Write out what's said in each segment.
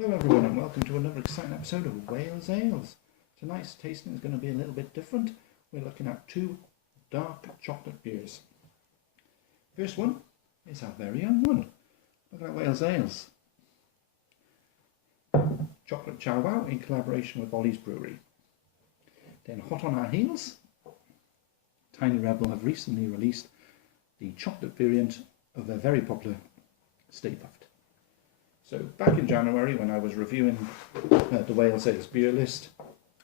Hello everyone and welcome to another exciting episode of Wales Ales. Tonight's tasting is going to be a little bit different. We're looking at two dark chocolate beers. First one is our very own one. Look at Wales Ales. Chocolate Chow in collaboration with Ollie's Brewery. Then hot on our heels, Tiny Rebel have recently released the chocolate variant of their very popular Stay Puft. So back in January, when I was reviewing the Wales Ales beer list,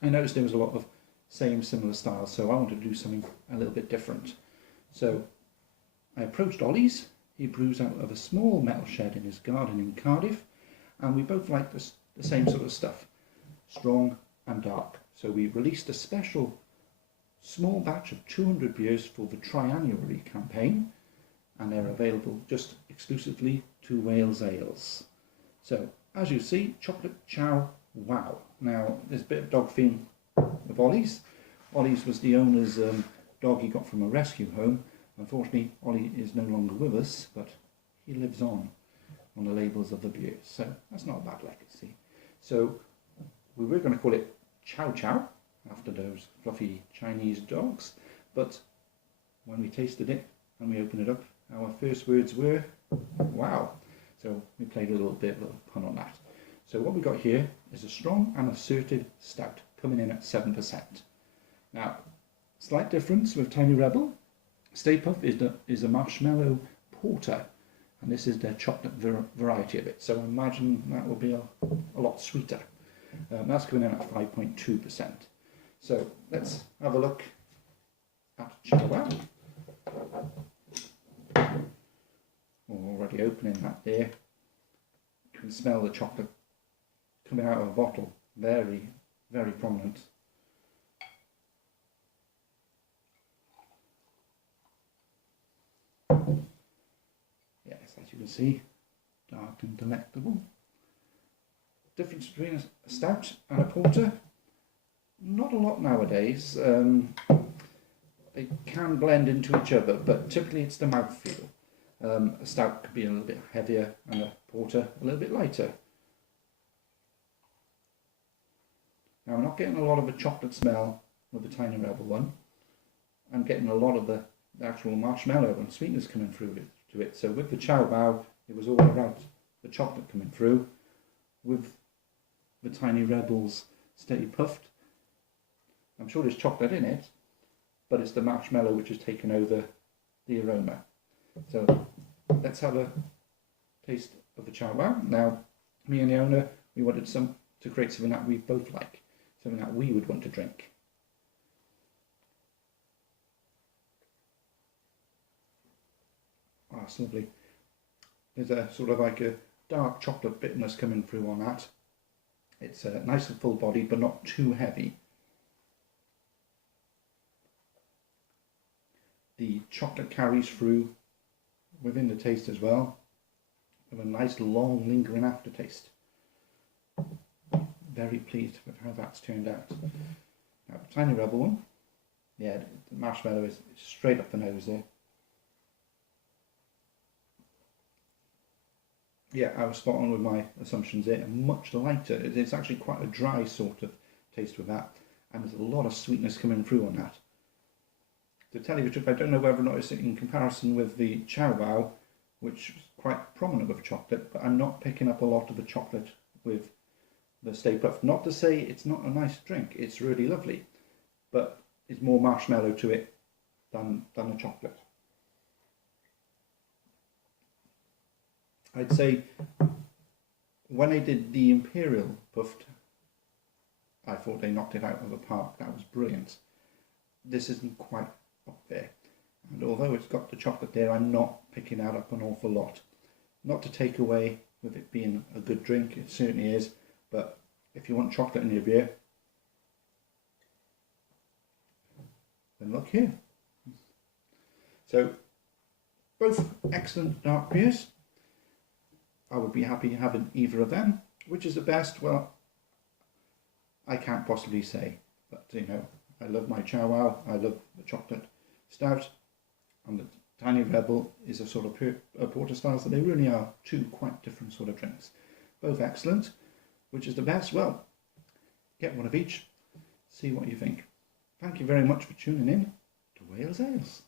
I noticed there was a lot of similar styles, so I wanted to do something a little bit different. So I approached Ollie's. He brews out of a small metal shed in his garden in Cardiff, and we both like the same sort of stuff, strong and dark. So we released a special small batch of 200 beers for the triannuary campaign, and they're available just exclusively to Wales Ales. So, as you see, Chocolate Chow Wow. Now, there's a bit of dog theme with Ollie's. Ollie's was the owner's dog he got from a rescue home. Unfortunately, Ollie is no longer with us, but he lives on the labels of the beers. So, that's not a bad legacy. So, we were going to call it Chow Chow, after those fluffy Chinese dogs. But when we tasted it and we opened it up, our first words were, wow. So we played a little pun on that. So what we got here is a strong and assertive stout coming in at 7%. Now, slight difference with Tiny Rebel. Stay Puft is a marshmallow porter, and this is their chocolate variety of it. So I imagine that will be a lot sweeter. That's coming in at 5.2%. So let's have a look at Chow Wow. Already opening that there. You can smell the chocolate coming out of a bottle. Very, very prominent. Yes, as you can see, dark and delectable. Difference between a stout and a porter? Not a lot nowadays. They can blend into each other, but typically it's the mouthfeel. A stout could be a little bit heavier and a porter a little bit lighter. Now I'm not getting a lot of a chocolate smell with the Tiny Rebel one. I'm getting a lot of the actual marshmallow and sweetness coming through to it. So with the Chow Wow, it was all about the chocolate coming through. With the Tiny Rebel's Stay Puft, I'm sure there's chocolate in it, but it's the marshmallow which has taken over the aroma. So let's have a taste of the Chow Wow. Now, me and the owner, we wanted to create something that we both like, something that we would want to drink. Ah, it's lovely. There's a sort of like a dark chocolate bitterness coming through on that. It's nice and full bodied, but not too heavy. The chocolate carries through within the taste as well, with a nice long lingering aftertaste. Very pleased with how that's turned out. Now the Tiny Rebel one, yeah, the marshmallow is straight up the nose there. Yeah, I was spot on with my assumptions there. Much lighter. It's actually quite a dry sort of taste with that, and there's a lot of sweetness coming through on that. To tell you the truth, I don't know whether or not it's in comparison with the Chow Wow, which is quite prominent with chocolate, but I'm not picking up a lot of the chocolate with the Stay Puft. Not to say it's not a nice drink, it's really lovely, but it's more marshmallow to it than the chocolate. I'd say when I did the Imperial Puft, I thought they knocked it out of the park. That was brilliant. This isn't quite up there, and although it's got the chocolate there, I'm not picking that up an awful lot. Not to take away with it being a good drink, it certainly is, but if you want chocolate in your beer, then look here. So both excellent dark beers. I would be happy having either of them. Which is the best? Well, I can't possibly say, but you know, I love my Chow Wow, I love the chocolate stout, and the Tiny Rebel is a sort of porter style, so they really are two quite different sort of drinks. Both excellent. which is the best? Well, get one of each, see what you think. Thank you very much for tuning in to Wales Ales.